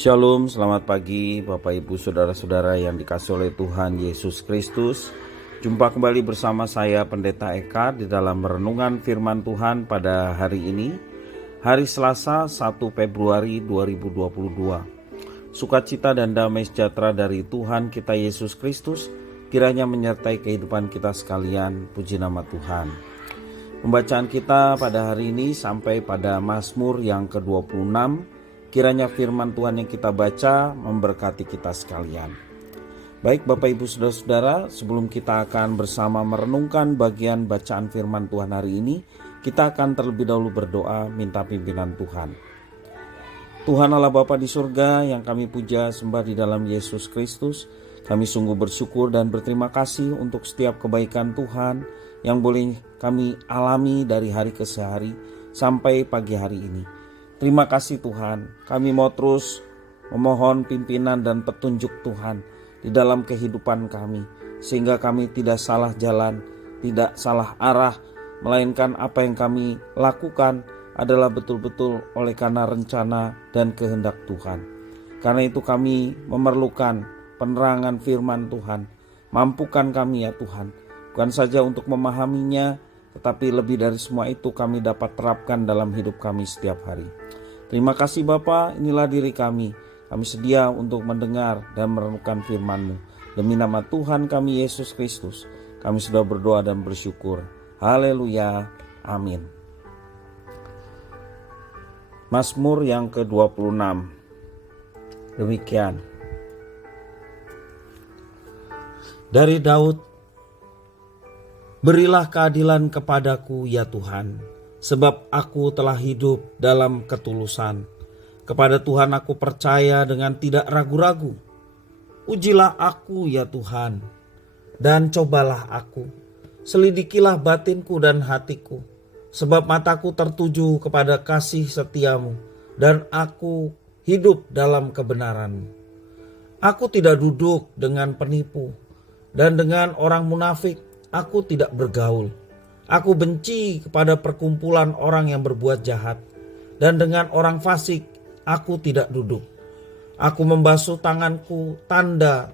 Shalom, selamat pagi Bapak Ibu Saudara-saudara yang dikasihi oleh Tuhan Yesus Kristus. Jumpa kembali bersama saya Pendeta Eka di dalam renungan firman Tuhan pada hari ini, hari Selasa 1 Februari 2022. Sukacita dan damai sejahtera dari Tuhan kita Yesus Kristus kiranya menyertai kehidupan kita sekalian. Puji nama Tuhan. Pembacaan kita pada hari ini sampai pada Mazmur yang ke-26. Kiranya firman Tuhan yang kita baca memberkati kita sekalian. Baik Bapak Ibu Saudara-saudara, sebelum kita akan bersama merenungkan bagian bacaan firman Tuhan hari ini, kita akan terlebih dahulu berdoa minta pimpinan Tuhan. Tuhan Allah Bapa di surga yang kami puja sembah di dalam Yesus Kristus, kami sungguh bersyukur dan berterima kasih untuk setiap kebaikan Tuhan yang boleh kami alami dari hari ke hari sampai pagi hari ini. Terima kasih Tuhan, kami mau terus memohon pimpinan dan petunjuk Tuhan di dalam kehidupan kami, sehingga kami tidak salah jalan, tidak salah arah, melainkan apa yang kami lakukan adalah betul-betul oleh karena rencana dan kehendak Tuhan. Karena itu kami memerlukan penerangan firman Tuhan. Mampukan kami ya Tuhan, bukan saja untuk memahaminya, tetapi lebih dari semua itu kami dapat terapkan dalam hidup kami setiap hari. Terima kasih Bapa, inilah diri kami. Kami sedia untuk mendengar dan merenungkan firman-Mu. Demi nama Tuhan kami Yesus Kristus, kami sudah berdoa dan bersyukur. Haleluya, amin. Mazmur yang ke-26. Demikian. Dari Daud, berilah keadilan kepadaku ya Tuhan, sebab aku telah hidup dalam ketulusan. Kepada Tuhan aku percaya dengan tidak ragu-ragu. Ujilah aku ya Tuhan, dan cobalah aku. Selidikilah batinku dan hatiku, sebab mataku tertuju kepada kasih setiamu, dan aku hidup dalam kebenaran-Mu. Aku tidak duduk dengan penipu, dan dengan orang munafik aku tidak bergaul. Aku benci kepada perkumpulan orang yang berbuat jahat, dan dengan orang fasik aku tidak duduk. Aku membasuh tanganku tanda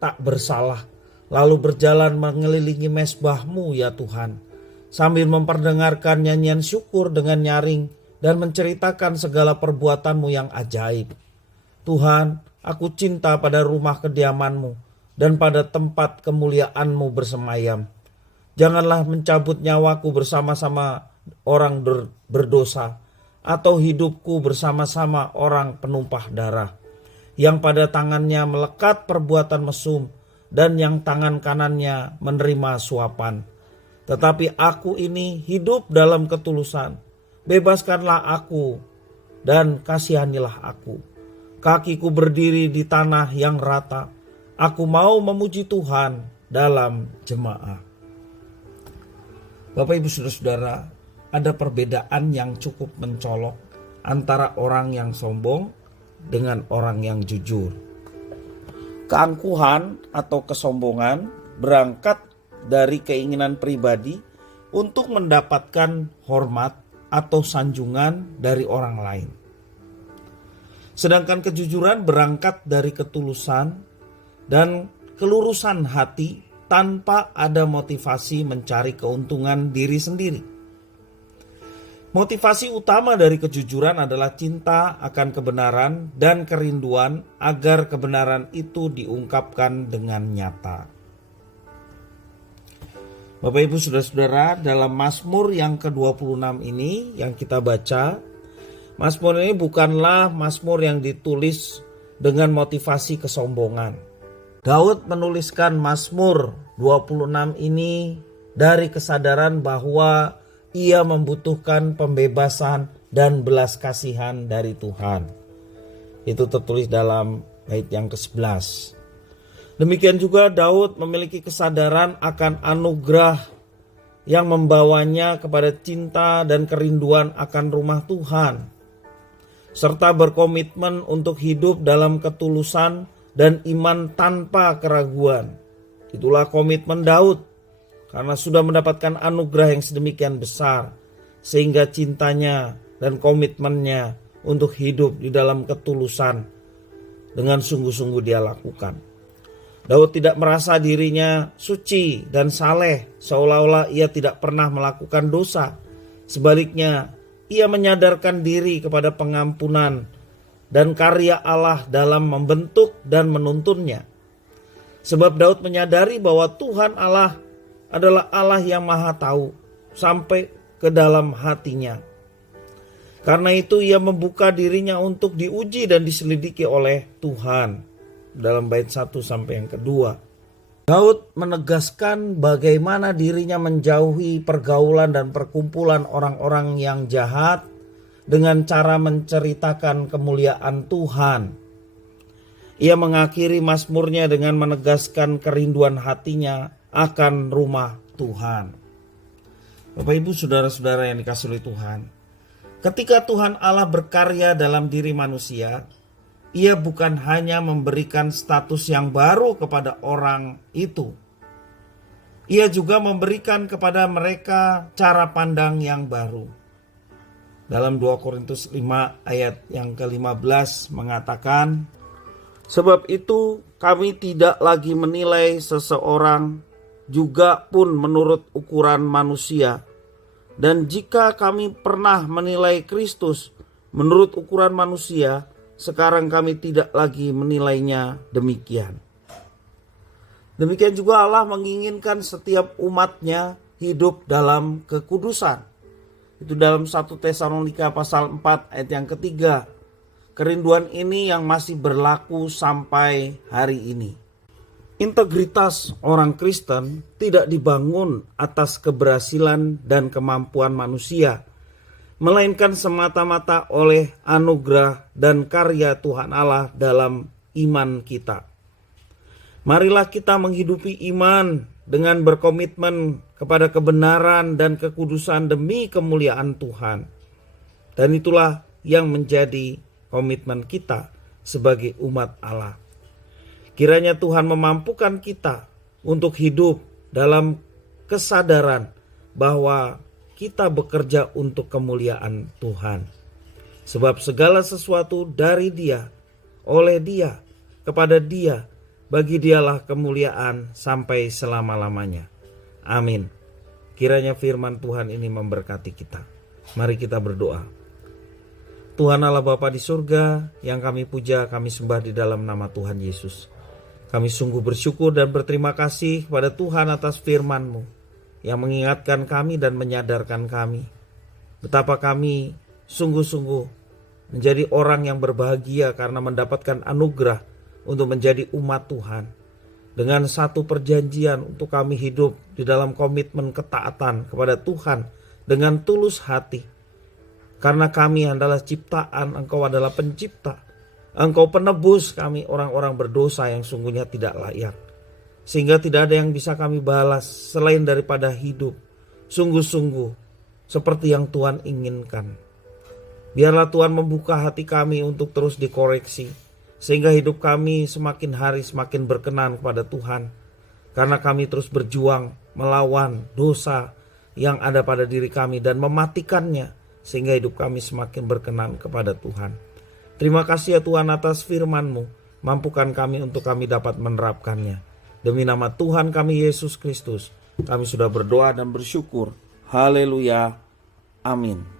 tak bersalah, lalu berjalan mengelilingi mezbah-Mu ya Tuhan, sambil memperdengarkan nyanyian syukur dengan nyaring dan menceritakan segala perbuatan-Mu yang ajaib. Tuhan, aku cinta pada rumah kediaman-Mu dan pada tempat kemuliaan-Mu bersemayam. Janganlah mencabut nyawaku bersama-sama orang berdosa, atau hidupku bersama-sama orang penumpah darah, yang pada tangannya melekat perbuatan mesum, dan yang tangan kanannya menerima suapan. Tetapi aku ini hidup dalam ketulusan. Bebaskanlah aku dan kasihanilah aku. Kakiku berdiri di tanah yang rata. Aku mau memuji Tuhan dalam jemaah. Bapak Ibu Saudara-saudara, ada perbedaan yang cukup mencolok antara orang yang sombong dengan orang yang jujur. Keangkuhan atau kesombongan berangkat dari keinginan pribadi untuk mendapatkan hormat atau sanjungan dari orang lain. Sedangkan kejujuran berangkat dari ketulusan dan kelurusan hati tanpa ada motivasi mencari keuntungan diri sendiri. Motivasi utama dari kejujuran adalah cinta akan kebenaran dan kerinduan agar kebenaran itu diungkapkan dengan nyata. Bapak Ibu Saudara-saudara, dalam Mazmur yang ke-26 ini yang kita baca, Mazmur ini bukanlah Mazmur yang ditulis dengan motivasi kesombongan. Daud menuliskan Mazmur 26 ini dari kesadaran bahwa ia membutuhkan pembebasan dan belas kasihan dari Tuhan. Itu tertulis dalam bait yang ke-11. Demikian juga Daud memiliki kesadaran akan anugerah yang membawanya kepada cinta dan kerinduan akan rumah Tuhan, serta berkomitmen untuk hidup dalam ketulusan dan iman tanpa keraguan. Itulah komitmen Daud karena sudah mendapatkan anugerah yang sedemikian besar, sehingga cintanya dan komitmennya untuk hidup di dalam ketulusan dengan sungguh-sungguh dia lakukan. Daud tidak merasa dirinya suci dan saleh, seolah-olah ia tidak pernah melakukan dosa. Sebaliknya, ia menyadarkan diri kepada pengampunan dan karya Allah dalam membentuk dan menuntunnya. Sebab Daud menyadari bahwa Tuhan Allah adalah Allah yang maha tahu sampai ke dalam hatinya. Karena itu ia membuka dirinya untuk diuji dan diselidiki oleh Tuhan. Dalam bait 1 sampai yang kedua. Daud menegaskan bagaimana dirinya menjauhi pergaulan dan perkumpulan orang-orang yang jahat dengan cara menceritakan kemuliaan Tuhan. Ia mengakhiri mazmurnya dengan menegaskan kerinduan hatinya akan rumah Tuhan. Bapak Ibu saudara-saudara yang dikasihi oleh Tuhan, ketika Tuhan Allah berkarya dalam diri manusia, ia bukan hanya memberikan status yang baru kepada orang itu. Ia juga memberikan kepada mereka cara pandang yang baru. Dalam 2 Korintus 5 ayat yang ke-15 mengatakan, sebab itu kami tidak lagi menilai seseorang juga pun menurut ukuran manusia. Dan jika kami pernah menilai Kristus menurut ukuran manusia, sekarang kami tidak lagi menilainya demikian. Demikian juga Allah menginginkan setiap umatnya hidup dalam kekudusan. Itu dalam 1 Tesalonika pasal 4 ayat yang ketiga. Kerinduan ini yang masih berlaku sampai hari ini. Integritas orang Kristen tidak dibangun atas keberhasilan dan kemampuan manusia, melainkan semata-mata oleh anugerah dan karya Tuhan Allah dalam iman kita. Marilah kita menghidupi iman dengan berkomitmen kepada kebenaran dan kekudusan demi kemuliaan Tuhan. Dan itulah yang menjadi komitmen kita sebagai umat Allah. Kiranya Tuhan memampukan kita untuk hidup dalam kesadaran bahwa kita bekerja untuk kemuliaan Tuhan. Sebab segala sesuatu dari Dia, oleh Dia, kepada Dia, bagi Dialah kemuliaan sampai selama-lamanya. Amin. Kiranya firman Tuhan ini memberkati kita. Mari kita berdoa. Tuhan Allah Bapa di surga, yang kami puja, kami sembah di dalam nama Tuhan Yesus. Kami sungguh bersyukur dan berterima kasih kepada Tuhan atas firman-Mu yang mengingatkan kami dan menyadarkan kami betapa kami sungguh-sungguh menjadi orang yang berbahagia karena mendapatkan anugerah untuk menjadi umat Tuhan. Dengan satu perjanjian untuk kami hidup di dalam komitmen ketaatan kepada Tuhan dengan tulus hati. Karena kami adalah ciptaan, Engkau adalah pencipta. Engkau penebus kami orang-orang berdosa yang sungguhnya tidak layak. Sehingga tidak ada yang bisa kami balas selain daripada hidup sungguh-sungguh seperti yang Tuhan inginkan. Biarlah Tuhan membuka hati kami untuk terus dikoreksi, sehingga hidup kami semakin hari semakin berkenan kepada Tuhan. Karena kami terus berjuang melawan dosa yang ada pada diri kami dan mematikannya, sehingga hidup kami semakin berkenan kepada Tuhan. Terima kasih ya Tuhan atas firman-Mu. Mampukan kami untuk kami dapat menerapkannya. Demi nama Tuhan kami Yesus Kristus, kami sudah berdoa dan bersyukur. Haleluya. Amin.